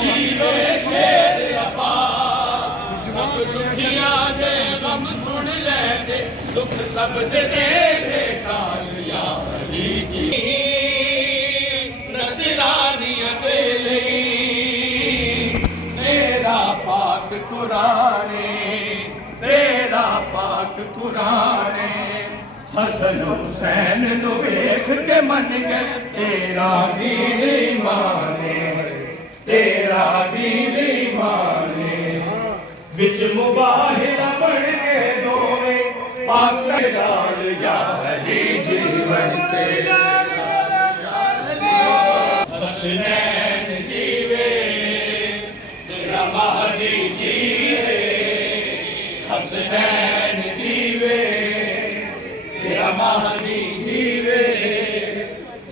जीवे शेर अपार सब दुखिया दे गम सुन ले दे दुख सब दे दे कालिया अली जी नसरानिया दे तेरा पाक कुराने तेरा पाक कुराने हसन हुसैन नु वेख के मन गए तेरा दीन ईमाने तेरा दीन ईमाने विच मुबाहिरा बन के दोवे पाक लाल या अली जीवन तेरा हसनैन जीवे तेरा महदी जीवे हसनैन जीवे तेरा महदी जीवे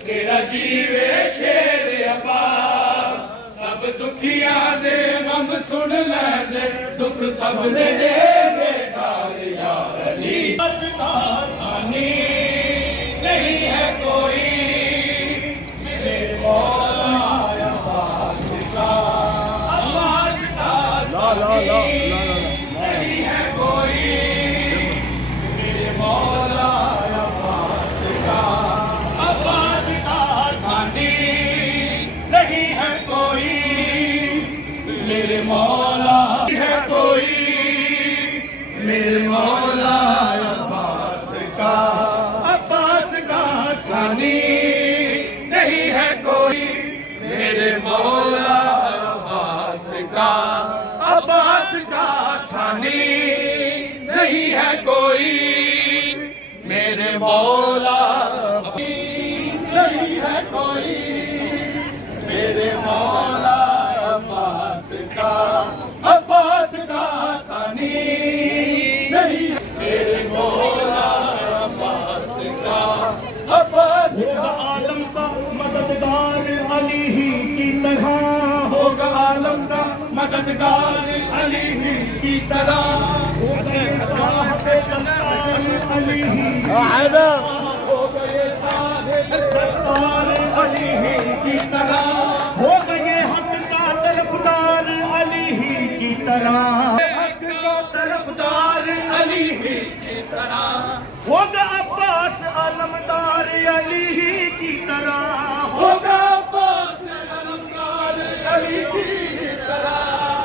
तेरा जीवे शेर अपार सब दुखिया दे गम सुन ले दे दुख सब दे दे कालिया अली बस का आसानी नहीं है कोई मेरे मौला अब्बास का आसानी नहीं है कोई मेरे मौला अब्बास का आसानी नहीं है कोई मेरे मौला है कोई मेरे मौला अब्बास का आसानी नहीं है कोई मेरे मौला अब्बास का आसानी नहीं है कोई मेरे मौला नहीं है कोई मेरे मौला अब्बास का आसानी नहीं मेरे मौला अब्बास का आलम का मददगार अली ही की तरह होगा आलम का मददगार अली ही की तरह अली ही हो गए दस्तार अली ही की तरह हो गए हक का तरफदार अली ही की तरह हक का तरफदार अली ही की तरह होगा अब्बास आलमदार अली ही की तरह होगा अब्बास अलमदार अली की तरह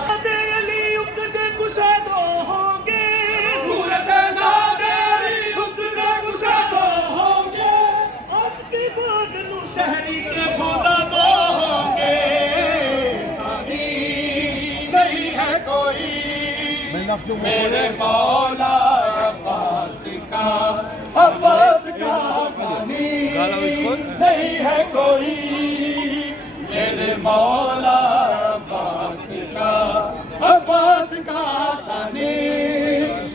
सदे अली उकदे कुशादो होंगे सूरत नादेरी उकदे कुशादो होंगे आपके बाद नु शहरी के खुदा दो होंगे सानी नहीं है कोई मेरे मौला अब्बास का सानी नहीं है कोई मेरे मौला अब्बास का सानी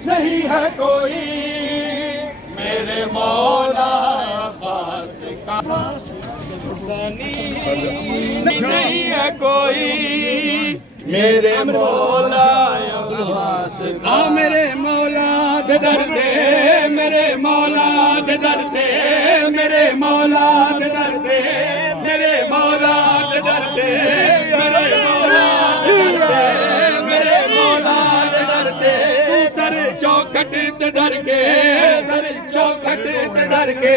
नहीं है कोई मेरे मौला अब्बास का नहीं है कोई मेरे मौला अब्बास का मेरे मौला दे दर्दे मेरे मौला दे दर्दे मेरे मौला दे दर्दे मेरे मौला दे दर्दे मेरे मौला दे दर्दे मेरे मौला दे दर्दे सर चौखट ते धर के सर चौखट ते धर के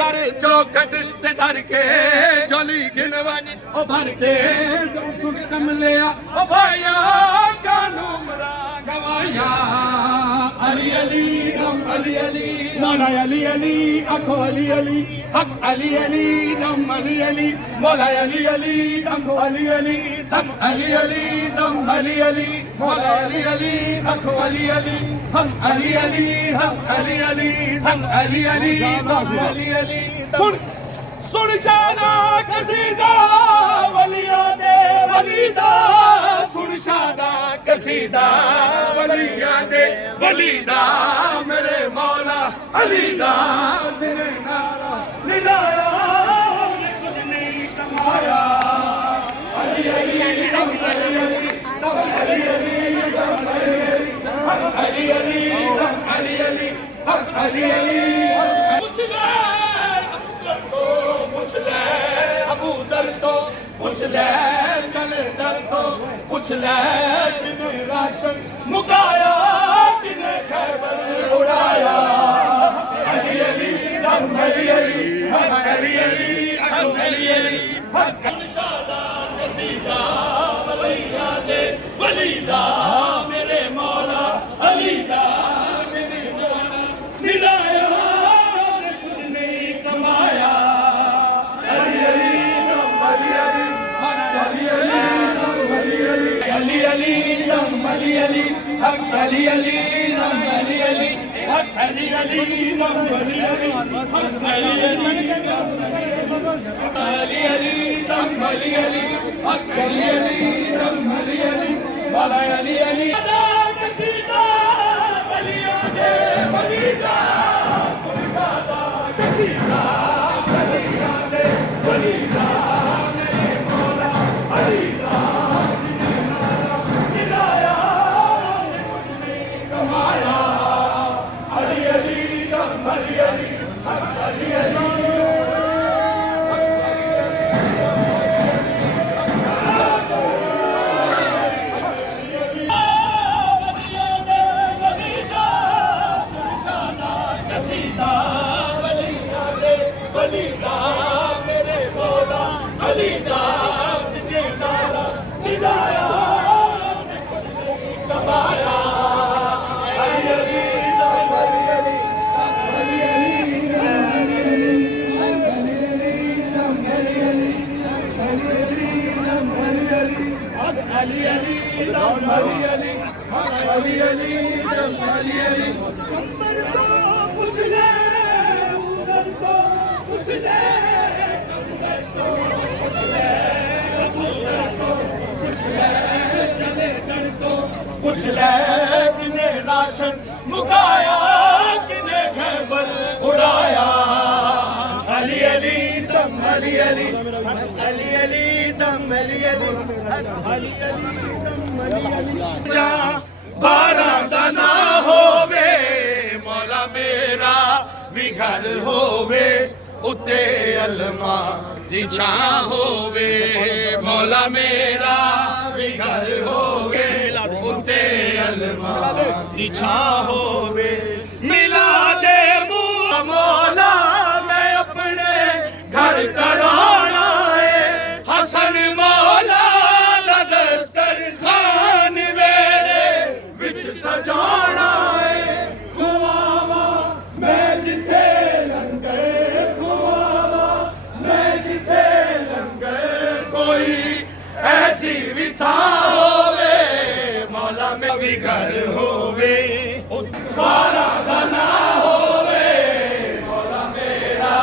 सर चौखट ते धर के झोली गिनवानी ओ भर के सुन कमलिया ओ भाया कानू मरा गवाया अली अली दम अली अली मौला अली अली अखो अली अली हक अली अली दम अली अली मौला अली अली अखो अली अली हक अली अली दम अली अली मौला अली अली अखो अली अली हम अली अली हम अली अली हम अली अली दम अली अली सुन सुन जाना कसीदा वलिया दे वलीदा सुन शादा कसीदा वलिया दे वलीदा मेरे मौला अली दा दिल नारा निलाया कुछ नहीं कमाया अली अली दम अली अली दम अली अली दम अली अली हम अली अली दम अली अली हम अली अली पूछ ले अबू दर ਪੁੱਛ ਲੈ ਕਿਨੇ ਰਾਸ਼ਨ ਮੁਕਾਇਆ ਕਿਨੇ ਖੈਬਰ ਉਡਾਇਆ ਅਲੀ ਅਲੀ ਦਮ ਅਲੀ ਅਲੀ ਹੱਕ ਅਲੀ ਅਲੀ ਹੱਕ ਅਲੀ ਅਲੀ ਹੱਕ ਨਿਸ਼ਾਦਾ ਕਸੀਦਾ ਵਲੀਆਂ ਦੇ ਵਲੀਦਾ ਮੇਰੇ ਮੌਲਾ ਅਲੀ ਦਾ ਮੇਰੇ ਮੌਲਾ ਮਿਲਾਇਆ ਨੇ ਕੁਝ ਨਹੀਂ ਕਮਾਇਆ ਅਲੀ ਅਲੀ ਦਮ ਅਲੀ ਅਲੀ ਹੱਕ ਅਲੀ ਅਲੀ ਦਮ ਅਲੀ ਅਲੀ ਅਲੀ ਅਲੀ ਦਮ ਅਲੀ ਅਲੀ ਹੱਕ ਅਲੀ ਅਲੀ ਦਮ ਅਲੀ ਅਲੀ ਹੱਕ ਅਲੀ ਅਲੀ ਦਮ ਅਲੀ ਅਲੀ ਹੱਕ ਅਲੀ ਅਲੀ ਅਲੀ ਅਲੀ ਦਮ ਅਲੀ ਅਲੀ ਹੱਕ ਅਲੀ ਅਲੀ ਦਮ ਅਲੀ ਅਲੀ ਵਾਲਾ ਅਲੀ ਅਲੀ ਕਸੀਦਾ ਵਲੀਆਂ ਦੇ ਵਲੀਦਾ ਸੁਲਤਾਨਾ ਕਸੀਦਾ ਵਲੀਆਂ ਦੇ ਵਲੀਦਾ ਮੇਰੇ ਮੌਲਾ ਅਲੀ ਦਾ ਮਿਲਾਇਆ ਨੇ ਕੁਝ ਨਹੀਂ ਕਮਾਇਆ ਅਲੀ ਅਲੀ ਦਮ ਅਲੀ ਅਲੀ ਹੱਕ ਅਲੀ ਅਲੀ ਵਲੀਦਾ ਮੇਰੇ ਮੌਲਾ ਅਲੀ ਦਾ ਜਿਨੇ ਨਾਰਾ ਮਿਲਾਇਆ ਕਮਾਇਆ ਅਲੀ ਅਲੀ ਦਮ ਅਲੀ ਅਲੀ ਅਲੀ ਅਲੀ ਦਮ ਅਲੀ ਅਲੀ ਅਲੀ ਅਲੀ ਦਮ ਅਲੀ ਅਲੀ ਅਲੀ ਅਲੀ ਦਮ ਅਲੀ ਅਲੀ ਅੰਬਰ ਤੋਂ ਪੁੱਛ ਲੈ ਰੂਦਰ ਤੋਂ ਪੁੱਛ ਲੈ ਕੰਦਰ ਤੋਂ ਪੁੱਛ ਲੈ ਕਬੂਤਰ ਤੋਂ ਪੁੱਛ ਲੈ ਚਲੇ ਦਰ ਤੋਂ ਪੁੱਛ ਲੈ ਕਿਨੇ ਰਾਸ਼ਨ ਮੁਕਾਇਆ ਕਿਨੇ ਖੈਬਰ ਉਡਾਇਆ ਅਲੀ ਅਲੀ ਦਮ ਅਲੀ ਅਲੀ ਅਲੀ ਅਲੀ ਦਮ ਅਲੀ ਅਲੀ ਅਲੀ ਅਲੀ ਦਮ ਅਲੀ ਅਲੀ ਜਾਂ ਬਾਰਾਂ ਦਾ ਨਾ ਹੋਵੇ ਮੌਲਾ ਮੇਰਾ ਵੀ ਘਰ ਹੋਵੇ ਉੱਤੇ ਅਲਮਾ ਦੀ ਛਾਂ ਹੋਵੇ ਮੌਲਾ ਮੇਰਾ ਵੀ ਘਰ ਹੋਵੇ ਉੱਤੇ ਅਲਮਾ ਦੀ ਛਾਂ ਹੋਵੇ ਮਿਲਾ ਦੇ ਮੂੰਹ ਮੌਲਾ ਮੈਂ ਆਪਣੇ ਘਰ ਕਰਾਉਣਾ ਏ ਹਸਨ ਮੌਲਾ ਦਾ ਦਸਤਰਖਾਨ ਮੇਰੇ ਵਿੱਚ ਸਜਾਉਣਾ ਏ ਖੁਆਵਾ ਮੈਂ ਜਿੱਥੇ ਲੰਗਰ ਖੁਆਵਾ ਮੈਂ ਜਿੱਥੇ ਲੰਗਰ ਕੋਈ ਐਸੀ ਵੀ ਥਾਂ ਹੋਵੇ ਮੌਲਾ ਮੈਂ ਵੀ ਘਰ ਹੋਵੇ ਬਾਰਾਂ ਦਾ ਨਾ ਹੋਵੇ ਮੌਲਾ ਮੇਰਾ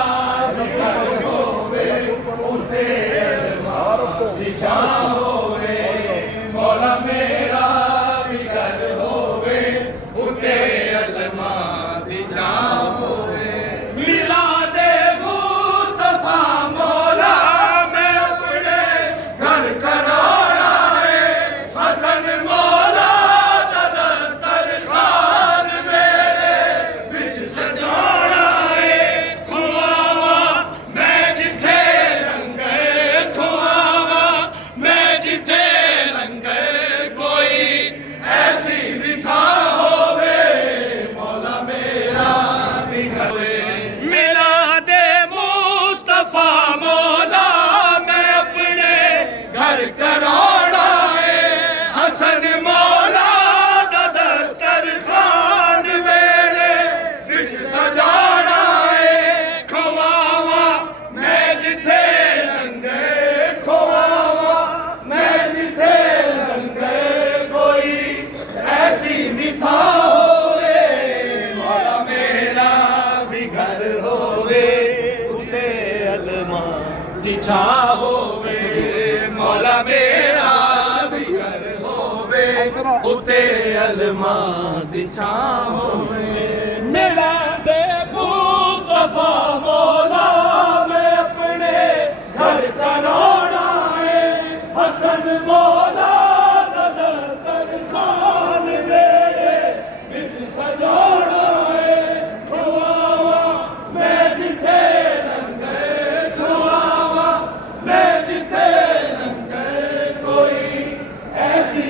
ਵੀ ਘਰ ਹੋਵੇ ਉੱਤੇ ਅਲਮਾਰ ਦੀ ਛਾਂ ਹੋਵੇ ਮੌਲਾ ਮੇਰਾ ਵੀ ਘਰ ਹੋਵੇ ਉੱਤੇ ਅਲਮਾਰ ਦੀ ਛਾਂ ਹੋਵੇ ਮਿਲਾ ਦੇ ਮੁਸਤਫਾ ਮੌਲਾ ਮੈਂ ਆਪਣੇ ਘਰ ਕਰਾਉਣਾ ਏ ਹਸਨ ਮੌਲਾ ਦਾ ਦਸਤਰਖਾਨ ਮੇਰੇ ਵਿੱਚ ਸਜਾਉਣਾ ਏ ਖੁਆਵਾ ਮੈਂ ਜਿੱਥੇ ਲੰਗਰ ਖੁਆਵਾ ਮੈਂ ਜਿੱਥੇ ਲੰਗਰ ਕੋਈ ਐਸੀ ਵੀ ਥਾਂ ਹੋਵੇ ਮੌਲਾ ਮੇਰਾ ਵੀ ਹੋਵੇ ਮਿਲਾ ਦੇ ਮੁਸਤਫਾ ਮੌਲਾ ਮੈਂ ਆਪਣੇ ਘਰ ਕਰਾਉਣਾ ਏ ਹਸਨ ਮੌਲਾ ਦਾ ਦਸਤਰਖਾਨ ਮੇਰੇ ਵਿੱਚ ਸਜਾਉਣਾ ਏ ਖਵਾਵਾ ਮੈਂ ਜਿੱਥੇ ਲੰਗਰ ਖਵਾਵਾ ਮੈਂ ਜਿੱਥੇ ਲੰਗਰ ਕੋਈ ਐਸੀ ਵੀ ਥਾਂ ਹੋਵੇ ਮੌਲਾ ਮੇਰਾ ਵੀ ਘਰ ਹੋਵੇ ਉੱਤੇ ਅਲਮਾ ਦੀ ਛਾਂ ਹੋਵੇ ਮੌਲਾ ਮੇਰਾ ਵੀ ਘਰ ਹੋਵੇ ਉੱਤੇ ਅਲਮਾ ਦੀ ਛਾਂ ਹੋਵੇ ਮੇਰਾ ਦੇ ਮੁਸਤਫਾ ਮੌਲਾ ਮੈਂ ਆਪਣੇ ਘਰ ਕਰਾਉਣਾ ਏ ਹਸਨ ਮੌਲਾ ਦਾ ਦਸਤਰਖਾਨ ਮੇਰੇ ਵਿੱਚ ਸਜਾਉਣਾ ਏ ਖੁਆਵਾ ਮੈਂ ਜਿੱਥੇ ਲੰਗਰ ਖੁਆਵਾ ਮੈਂ ਜਿੱਥੇ ਲੰਗਰ ਕੋਈ ਐਸੀ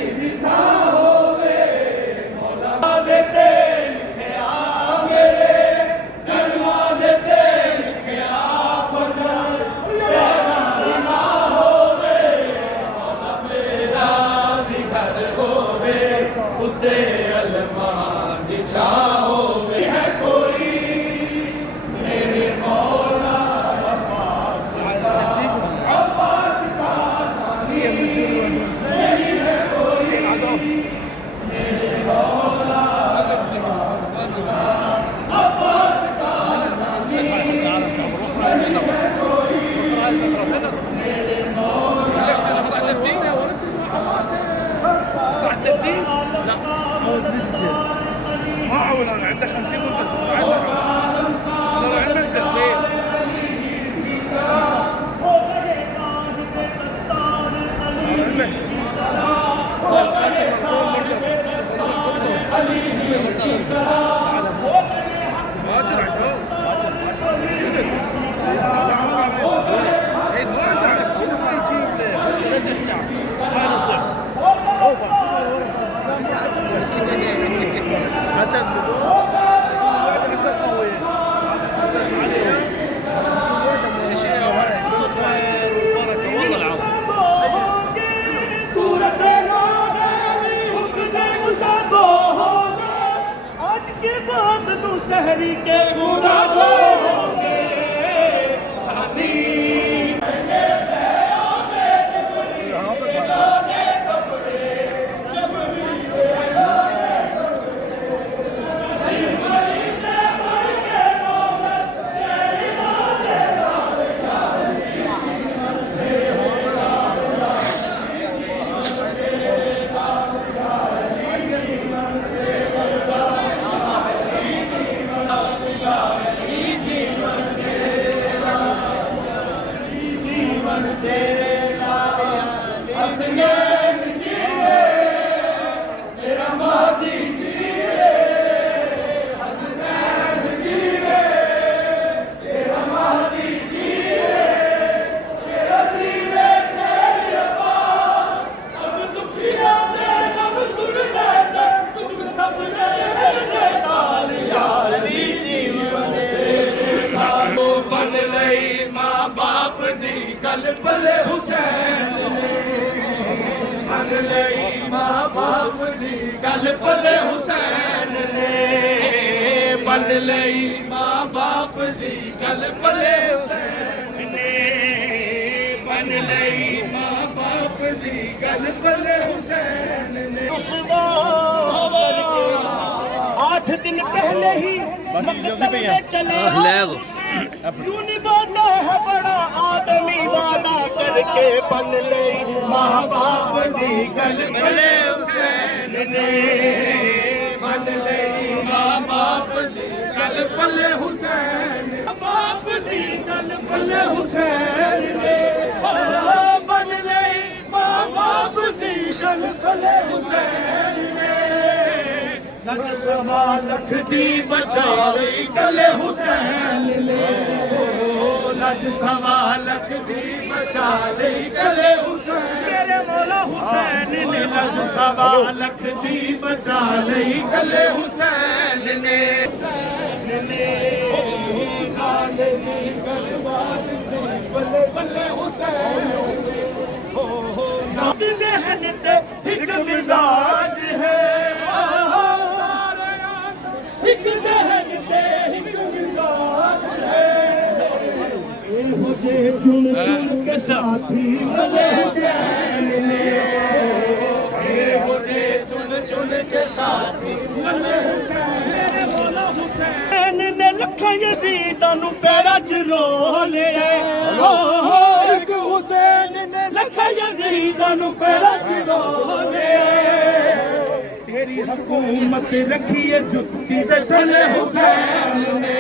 हसनैन जिए मेरा मादी जिए हसनैन जिए मेरा मादी जिए मेरा दीवे शेर अब्बास सब दुखियां दे गम सुन ले तुम सब दे नाल या अली जीवन दे बन लई मां बाप दी गल भले हुसैन ने बन लई मां बाप दी गल भले हुसैन ने बन लई मां बाप दी गल भले हुसैन ने बन लई मां बाप दी गल भले हुसैन ने 8 दिन पहले ही मकतल में चले यूं निभाता है बड़ा आदमी वादा करके बन ले माँ बाप दी गल भले हुसैन ने बन लई मां बाप दी गल भले हुसैन बाप दी गल भले हुसैन ने बन लई मां बाप दी गल भले हुसैन ने लज सवा लख दी बचाई गले हुसैन ने लज सवा लख दी बचाई गले हुसैन मेरे मौला हुसैन ने लज सवा लख दी बचा लई गले हुसैन ने बल्ले बल्ले हुसैन ज़हन ते हिक मिजाज है हिक ज़हन ते हिक मिजाज है मुझे चुन चुन के साथी भले हुसैन ने मुझे चुन चुन के साथी भले हुसैन मेरे मौला हुसैन ने लखा यजीदां नू पैरां च रो लिया एक हुसैन ने लखा यजीदां नू पैरां च रो लिया तेरी हुकूमत रखिए जुत्ती दे थले हुसैन ने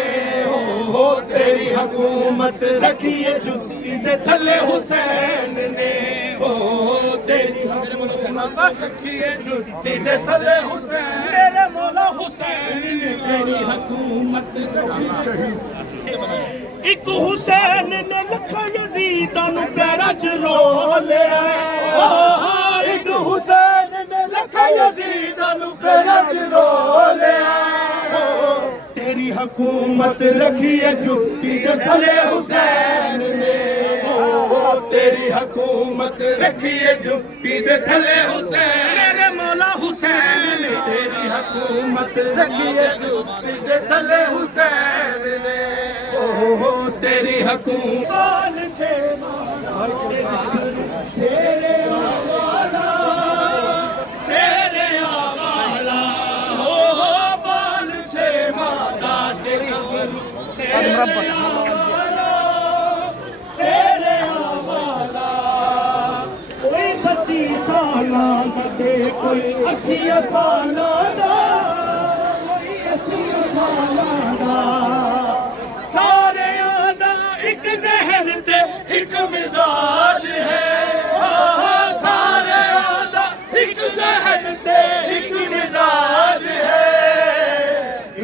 हो तेरी हुकूमत रखिए जुत्ती दे थले हुसैन ने हो तेरी हुकूमत रखिए जुत्ती दे थले हुसैन मेरे मौला हुसैन ने तेरी हुकूमत रखी शहीद एक हुसैन ने लखा यजीदां नू पैरां च रो लिया एक हुसैन ने लखा यजीदां नू पैरां च रो लिया तेरी हुकूमत रखिए जुत्ती दे थले हुसैन ने तेरी हुकूमत रखिए जुत्ती दे थले हुसैन मेरे मौला हुसैन ने तेरी हुकूमत रखिए जुत्ती दे थले हुसैन ने तेरी हुकूमत शेरे आवाला शेरे आवाला हो बाल छे माता तेरी शेरे आवाला कोई 32 साला दे कोई 80 साला दा कोई 80 साला दा सारे दा एक ज़हन ते एक मिजाज है सारे दा एक ज़हन ते एक मिजाज है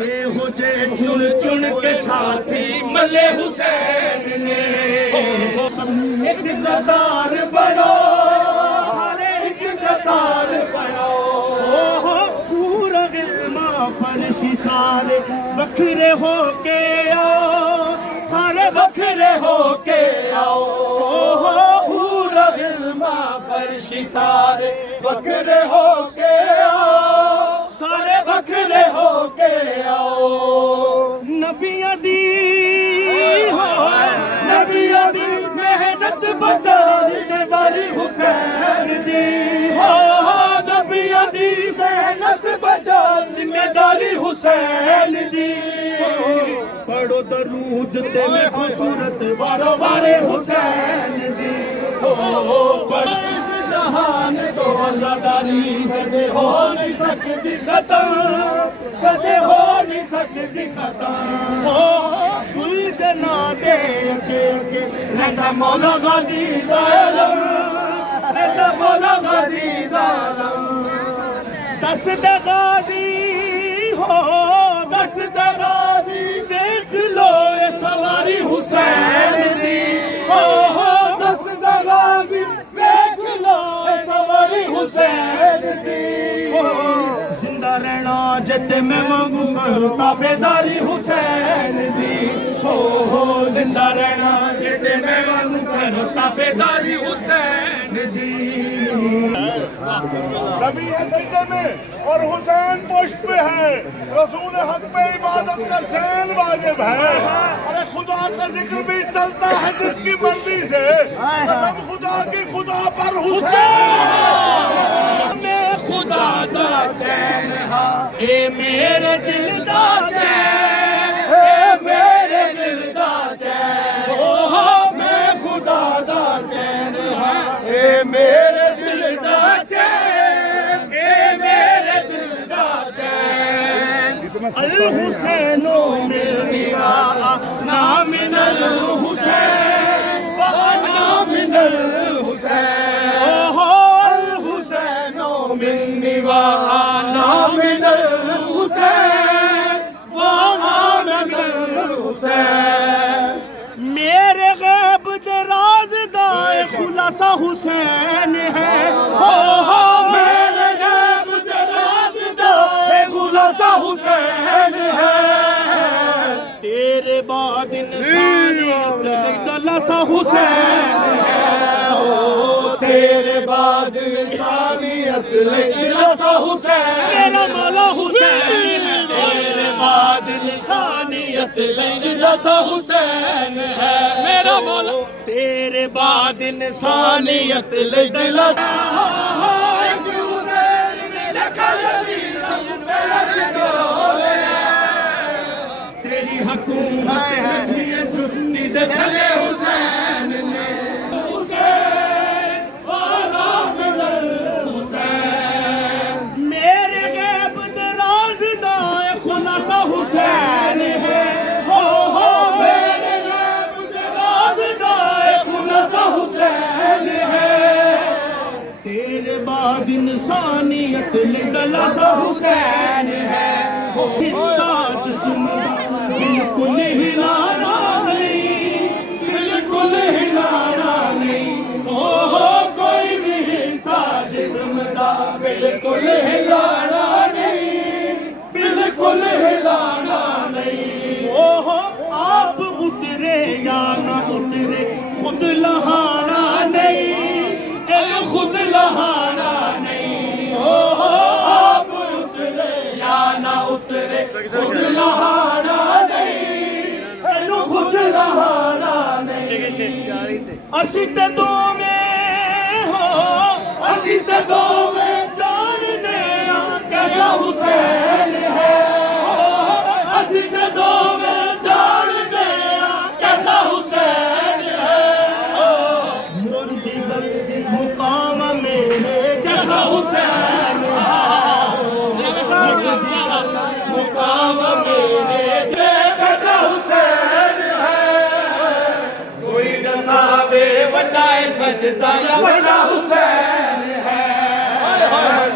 ये हो जे चुन चुन के साथी मले हुसैन ने एक कतार बनो सारे एक कतार बनो पूरा गिलमा फर्शी सारे बखरे हो के आओ सारे बखरे हो के आओ पूरा गिलमा फर्शी सारे बखरे हो के आओ सारे बखरे हो के आओ नबियां दी नबियां दी मेहनत बचा जिम्मेदारी हुसैन दी नबियां दी मेहनत बचा जिम्मेदारी हुसैन दी पढ़ो दरूद ते में खूबसूरत वारो वारे हुसैन दी पढ़ो इस जहान को अज़ादारी कदे हो नहीं सकती खत्म कदे हो नहीं सकती खत्म सुलझना दे के लैंदा मौला गाजी दा इलम लैंदा मौला गाजी दा इलम दस दा गाजी हो दस दा गाजी देख लो ये सवारी हुसैन दी हो दस दा गाजी देख लो ये सवारी हुसैन दी जिंदा रहना जिते मैं मांगू करो ताबेदारी हुसैन दी हो जिंदा रहना जिते मैं मांगू करो ताबेदारी हुसैन दी नबी है सजदे में और हुसैन पोस्ट पे है रसूल हक पे इबादत का शैन वाजिब है अरे खुदा का जिक्र भी चलता है जिसकी मर्जी से कसम खुदा की खुदा पर हुसैन मैं खुदा दा चैन हा ए मेरे दिल दा चैन ए मेरे दिल दा चैन ओ मैं खुदा दा चैन हा ए मेरे दिल दा चैन ए मेरे दिल दा चैन अल हुसैनो मिलनी वाला नाम मिनल हुसैन वाना मिनल हुसैन ओ अल हुसैनो मिलनी वाला मिनल हुसैन वाना मिनल हुसैन मेरे गैब दे राज दा खुलासा हुसैन है हो मेरे गैब दे राज दा खुलासा हुसैन है तेरे बाद इंसानियत दलासा हुसैन है हो तेरे बाद इंसानियत दलासा हुसैन मेरा मौला हुसैन है तेरे बाद इंसानियत दलासा हुसैन है मेरा मौला तेरे बाद इंसानियत दलासा तेरी हुकूमत जुत्ती दे चले हुसैन ने हुसैन वाला मिलल हुसैन मेरे गैब दराज दा खुलासा हुसैन है हो मेरे गैब दराज दा खुलासा हुसैन है तेरे बाद इंसानियत दलासा हुसैन है हिस्सा जिस्म बिल्कुल हिलाना नहीं बिल्कुल हिलाना नहीं ओ कोई भी हिस्सा जिस्म दा बिल्कुल हिलाना नहीं बिल्कुल हिलाना नहीं ओ आप उतरे या ना उतरे खुद लहाना नहीं खुद लहाना नहीं ओ आप उतरे या ना उतरे खुद लहाना नहीं खुद लहाना नहीं असी ते दो में हो असी ते दो में जानने कैसा हुसैन है असी ते दो में जानने कैसा हुसैन है मुकाम मेरे जैसा हुसैन मुकाम मेरे बेटा हुसैन है कोई नसावे वड्डा सजदा या वड्डा हुसैन है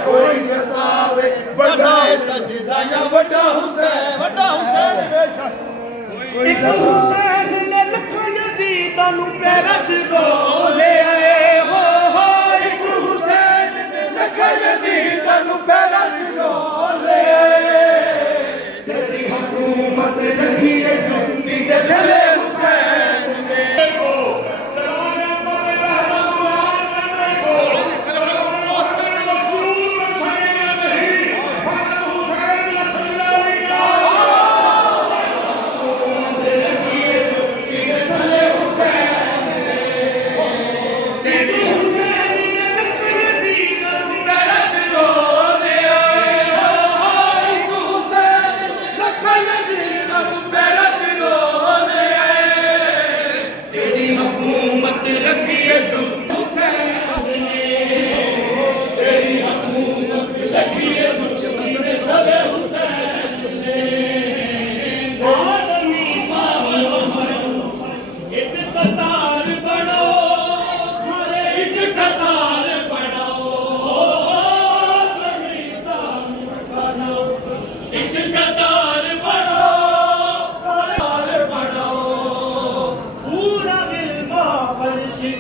कोई नसावे वड्डा सजदा या वड्डा हुसैन बेशक एक हुसैन ने लखा यजीदां नू पैरां च रोले हो एक हुसैन ने लखा यजीदां नू पैरां च रोले तेरी हुकूमत रखी है जुत्ती दे थले हुसैन ने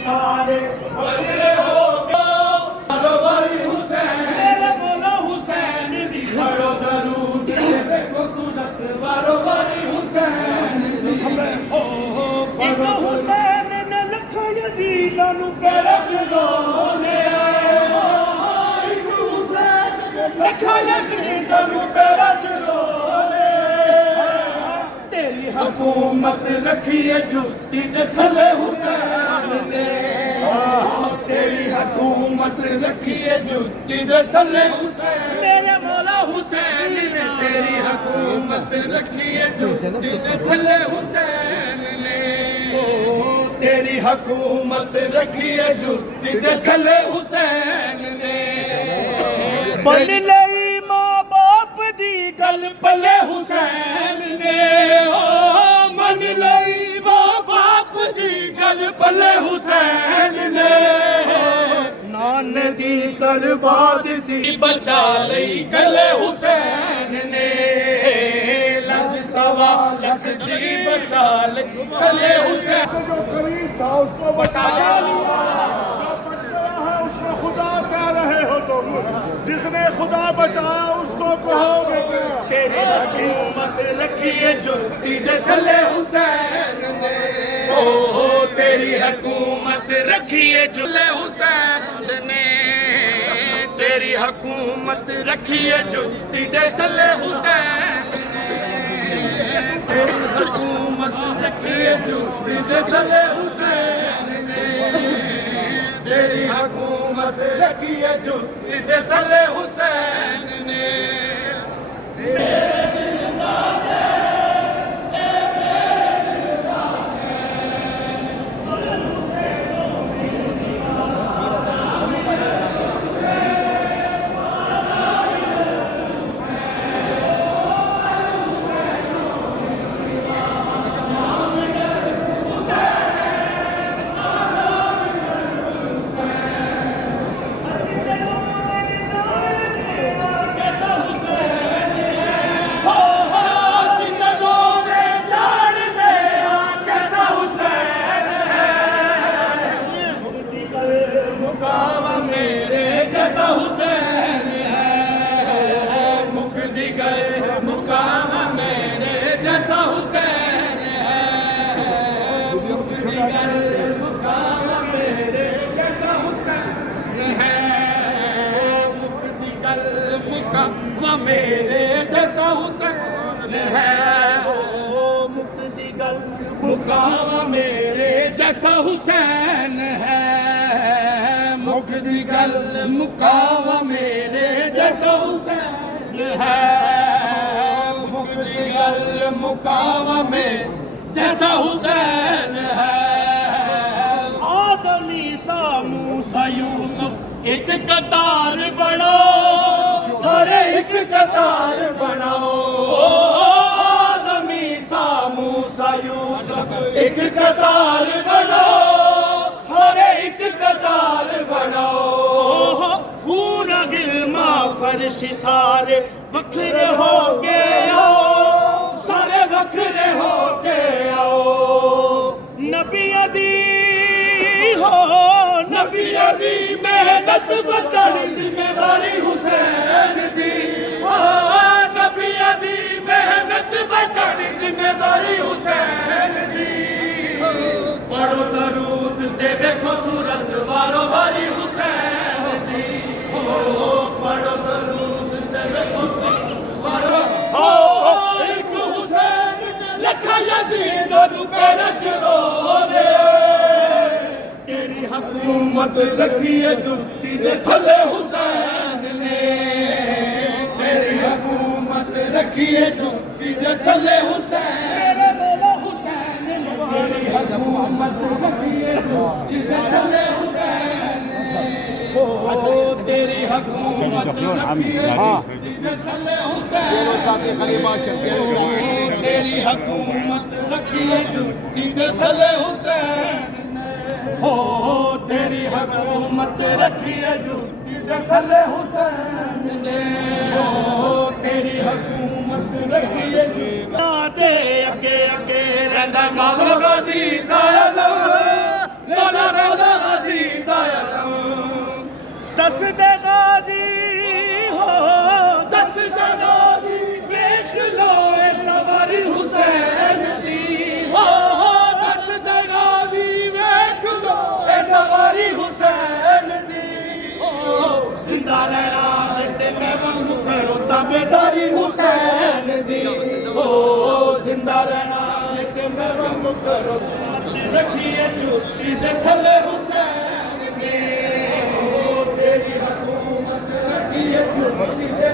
सारे बखरे हो गए बारोबारी हुसैन मेरे मौला हुसैन दी पढ़ो दरूद देखो सूरत बारोबारी हुसैन दी एक हुसैन ने लखा यजीदां नू पैरां च ढोले एक हुसैन ने लखा यजीदां नू पैरां च ढोले तेरी हुकूमत रखी है जुत्ती दे थले हुसैन ने तेरी हुकूमत रखी है जुत्ती दे थले हुसैन मेरे मौला हुसैन ने तेरी हुकूमत रखी है जुत्ती दे थले हुसैन ने तेरी हुकूमत रखी है जुत्ती दे थले हुसैन ने बन लई मां बाप दी गल पले हुसैन ने मन लई मां बाप दी गल पले हुसैन ने नान दी दरबार दी बचा लई गले हुसैन ने लज सवा लख दी बचा लई गले हुसैन जो करीब था उसको बचा लिया जो बच गया है उसको खुदा कह रहे हो तुम जिसने खुदा बचाया उसको कहोगे क्या तेरी हुकूमत रखी है जुत्ती दे थले हुसैन ने ओ तेरी हुकूमत रखी है जुले हुसैन ने तेरी हुकूमत रखी है जुत्ती दे थले हुसैन तेरी हुकूमत रखी है जुत्ती दे थले हुसैन ने तेरी हुकूमत रखी है जुत्ती दे थले हुसैन ने मेरे जैसा हुसैन है मुक्ति गल मुकावा मेरे जैसा हुसैन है मुक्ति गल मुकावा मेरे जैसा हुसैन है मुक्ति गल मुकावा में जैसा हुसैन है आदम ईसा मूसा यूसुफ एक कतार बनाओ सारे एक कतार बनाओ आदम ईसा मूसा यूसुफ एक कतार बनाओ सारे एक कतार बनाओ पूरा गिलमा फर्श सारे बखरे हो गए आओ सारे बखरे हो गए आओ नबिया दी हो नबिया दी मेहनत बचानी जिम्मेदारी हुसैन दी नबिया दी मेहनत बचानी जिम्मेदारी हुसैन दी पढ़ो दरूद ते देखो सूरत वारो वारी हुसैन दी पढ़ो दरूद ते देखो वारो एक हुसैन लखा यजीदां नू पैरां च रोले तेरी हुकूमत रखी है जुत्ती दे थले हुसैन ने तेरी हुकूमत रखी है जुत्ती दे थले हुसैन मेरे मौला हुसैन ने तेरी हुकूमत रखी है जुत्ती दे थले हुसैन ओ तेरी हुकूमत रखी है जुत्ती दे थले हुसैन तेरी हुकूमत रखी है जुत्ती दे थले हुसैन हो तेरी हुकूमत रखी है जुत्ती दे थले हुसैन ने हो तेरी हुकूमत रखी है दे अगे अगे रहंदा मौला गाजी दा लौला रहंदा दस दे गाजी हो दस दे गाजी देख लो ए सवारी हुसैन दी हो दस दे गाजी देख लो ए सवारी हुसैन दी हो जिंदा रहना ते मैं वांगू करो ताबेदारी हुसैन दी हो जिंदा रहना ते मैं वांगू करो रखिए जुत्ती दे थले हुसैन ने तेरी हुकूमत रखिए जुत्ती दे